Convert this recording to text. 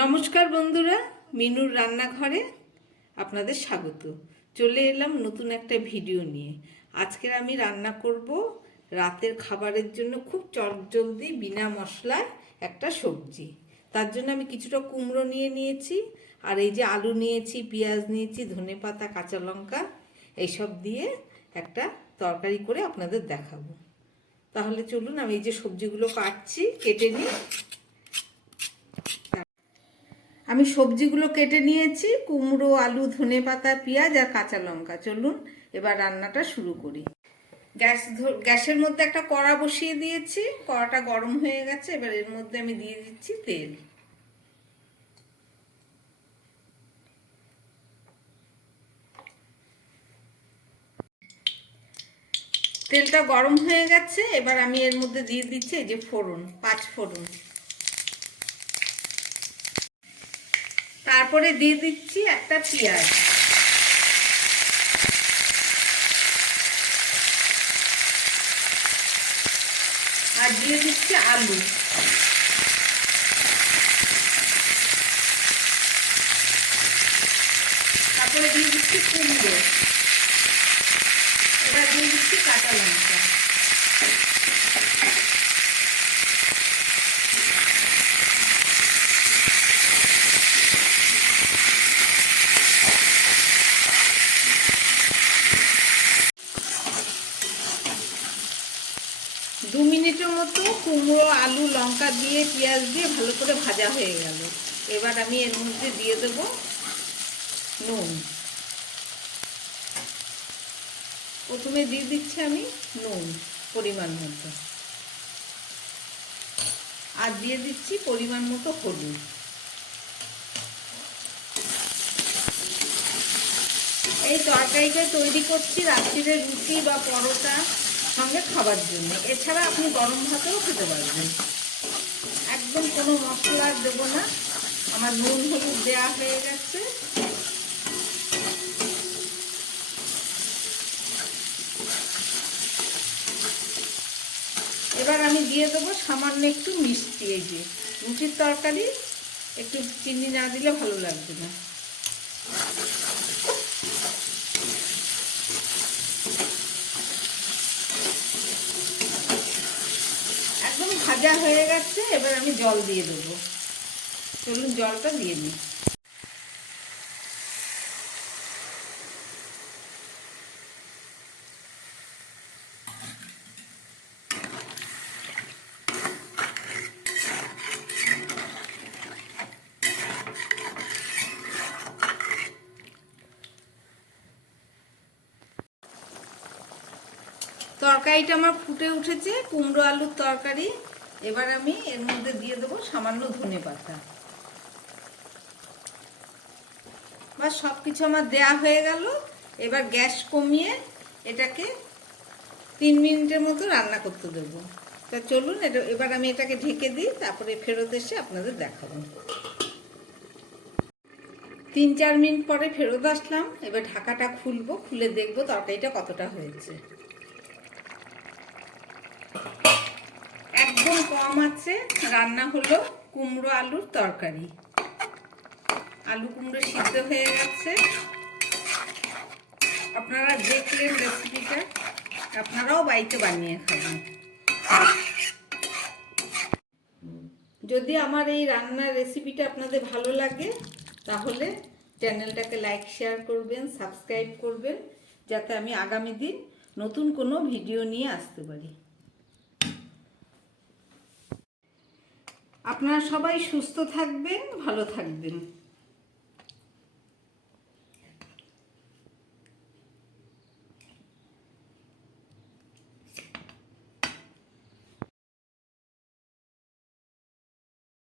নমস্কার বন্ধুরা, মিনুর রান্নাঘরে আপনাদের স্বাগত। চলে এলাম নতুন একটা ভিডিও নিয়ে। আজকের আমি রান্না করব রাতের খাবারের জন্য খুব চটজলদি, বিনা মশলায় একটা সবজি। তার জন্য আমি কিছুটা কুমড়ো নিয়ে নিয়েছি, আর এই যে আলু নিয়েছি, পেঁয়াজ নিয়েছি, ধনে পাতা, কাঁচা লঙ্কা, এইসব দিয়ে একটা তরকারি করে আপনাদের দেখাবো। তাহলে চলুন, আমি এই যে সবজিগুলো কাটছি, কেটে নিই। আমি সবজিগুলো কেটে নিয়েছি, কুমড়ো, আলু, ধনে পাতা, পেঁয়াজ আর কাঁচা লঙ্কা। চলুন এবার রান্নাটা শুরু করি। গ্যাস গ্যাসের মধ্যে একটা কড়া বসিয়ে দিয়েছি। কড়াটা গরম হয়ে গেছে, এবার এর মধ্যে আমি দিয়ে দিচ্ছি তেল। তেলটা গরম হয়ে গেছে, এবার আমি এর মধ্যে দিয়ে দিচ্ছি এই যে ফোড়ন, পাঁচ ফোড়ন। তারপরে দিয়ে দিচ্ছি একটা পেঁয়াজ। আর দিয়ে দিচ্ছি আলু। তারপরে দিয়ে দিচ্ছি কুমড়ো। এবার দিয়ে দিচ্ছি কাঁচা লঙ্কা। মিনিটের মতো কুমড়ো, আলু, লঙ্কা দিয়ে, পেঁয়াজ দিয়ে ভালো করে ভাজা হয়ে গেল। এবার আমি এর মধ্যে দিয়ে দেব নুন। প্রথমে দিয়ে দিচ্ছি আমি নুন, পরিমাণ মতো। আর দিয়ে দিচ্ছি পরিমাণ মতো হলুদ। এই তরকারিটা তৈরি করছি রাত্রিরে রুটি বা পরোটা। সঙ্গে খাবার জন্য। এছাড়া আপনি গরম ভাতেও খেতে পারবেন। একদম কোনো মশলা দেব না। আমার নুন হলুদ দেওয়া হয়ে গেছে। এবার আমি দিয়ে দেবো সামান্য একটু মিষ্টি, এই যে রুটির তরকারি। একটু চিনি না দিলে ভালো লাগবে না একদম ভাজা হয়ে গেছে, এবার আমি জল দিয়ে দেবো। চলুন, জলটা দিয়ে দিই। তরকারিটা আমার ফুটে উঠেছে, কুমড়ো আলুর তরকারি। এবার আমি এর মধ্যে দিয়ে দেবো সামান্য ধনে পাতা। বা সব কিছু আমার দেয়া হয়ে গেল। এবার গ্যাস কমিয়ে এটাকে তিন মিনিটের মতো রান্না করতে দেবো। তা চলুন, এটা এবার আমি এটাকে ঢেকে দিই, তারপরে ফেরত এসে আপনাদের দেখাবো। তিন চার মিনিট পরে ফেরত আসলাম। এবার ঢাকাটা খুলবো, খুলে দেখব তরকারিটা কতটা হয়েছে একদম কম আছে, রান্না হলো কুমড়ো আলুর তরকারি। আলু কুমড়ো সিদ্ধ হয়ে গেছে। আপনারা দেখলেন রেসিপিটা আপনারাও বাড়িতে বানিয়ে খাবেন। যদি আমার এই রান্নার রেসিপিটা আপনাদের ভালো লাগে, তাহলে চ্যানেলটাকে লাইক শেয়ার করবেন সাবস্ক্রাইব করবেন, যাতে আমি আগামী দিন নতুন কোনো ভিডিও নিয়ে আসতে পারি। আপনারা সবাই সুস্থ থাকবেন ভালো থাকবেন।